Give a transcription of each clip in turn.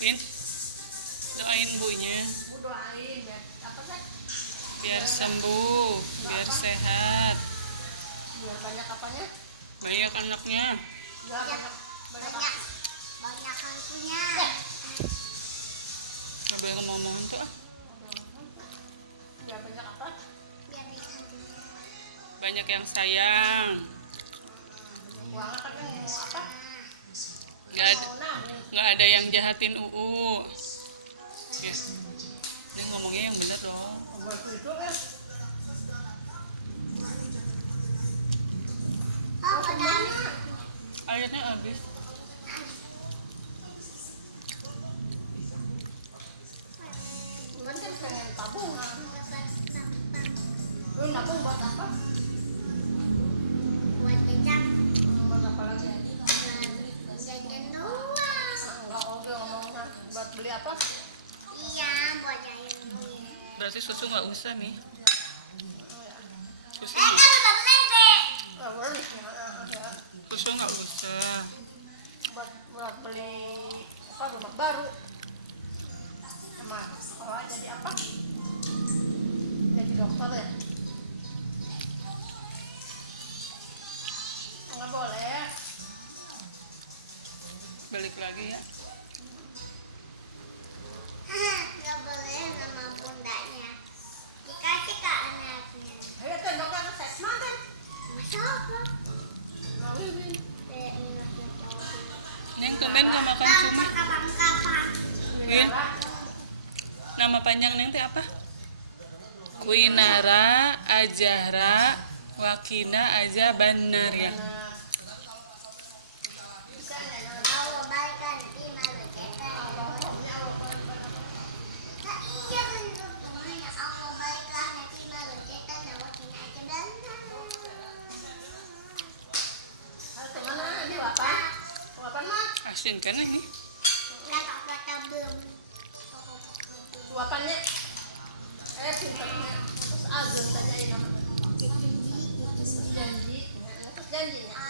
Win, doain bunya Bu doain ya. Apa sih? biar sembuh, biar sehat, Biar banyak apanya? banyak anaknya. Enggak banyak banyak banyak hantunya. Gak boleh ngomong tuh ah. Biar banyak apa? Biar banyak hantunya. Banyak yang sayang. Uang kan yang mau apa? Gak ada, Mau nabung. gak ada yang jahatin UU. Ya. Dia ngomongnya yang bener dong. Buat itu ya. Oh, padahal Airnya habis. Kan kan pengen tabungan. Lu nabung buat apa? buat jajan Buat apa lagi? jajan doang. Enggak oke ngomongnya. Buat beli apa? Iya, buat jajan doang. Berarti susu gak usah nih. Susu, Kan udah tempe. Enggak boleh. Ya. susu gak usah. Buat beli apa rumah baru. Sama kalau jadi apa? Jadi dokter ya? Enggak boleh. Balik lagi ya. Nggak boleh nama bundanya. Dikasih ke anaknya. Ayo tuh dokter resep makan. Masa apa? Nggak boleh. Minumnya jauh. Neng tumben gak makan cumi. Kapan-kapan. Win, nama panjang Neng teh apa? Kuinara Ajahra Wakina Aja Banar ya. Allah baikkan di malu cetan. Nah, iya bener temannya Allah baikkan nanti malu cetan dan wakin aja benar. Kemana ini apa? Apa mah? Asin kan ini? Kata-kata belum. Suapannya pinternya terus Azun tanyain namanya janji terus janjinya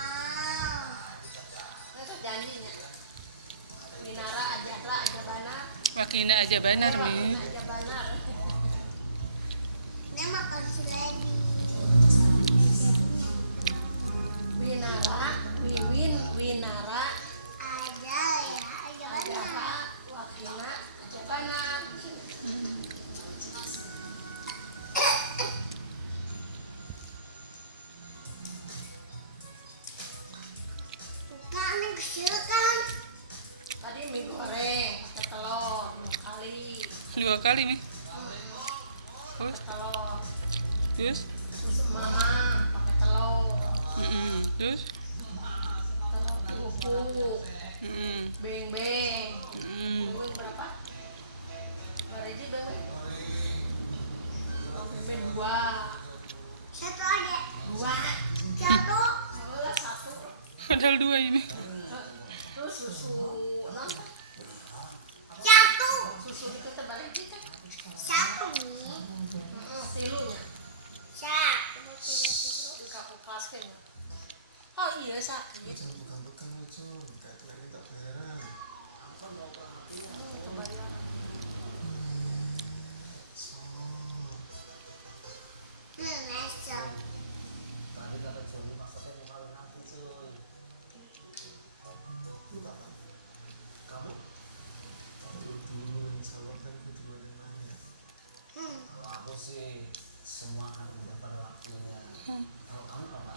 terus janjinya Minara Ajahra Aja Banar Wakina Aja Banar Mi. Aja Banar Ini makan si lagi. Winara Wiwin Winara Ada ya, ayo Ajahra Wakina Aja Banar bukan yang kecil kan. tadi mie goreng pakai telur 2 kali 2 kali Mi. pakai telur Terus? susu mama pakai telur Terus? telur kerupuk beng-beng beng berapa? Baraji beng-beng beng-beng 2 Satu aja. 2 Satu. lah 1 Padahal 2 ini. terus susu non Satu. susu itu terbalik kita Satu nih. silunya Satu. di kapu plastiknya oh iya sakit kebayang Mesem. Kalau aku sih semua kan udah pada waktunya. Kalau kamu apa?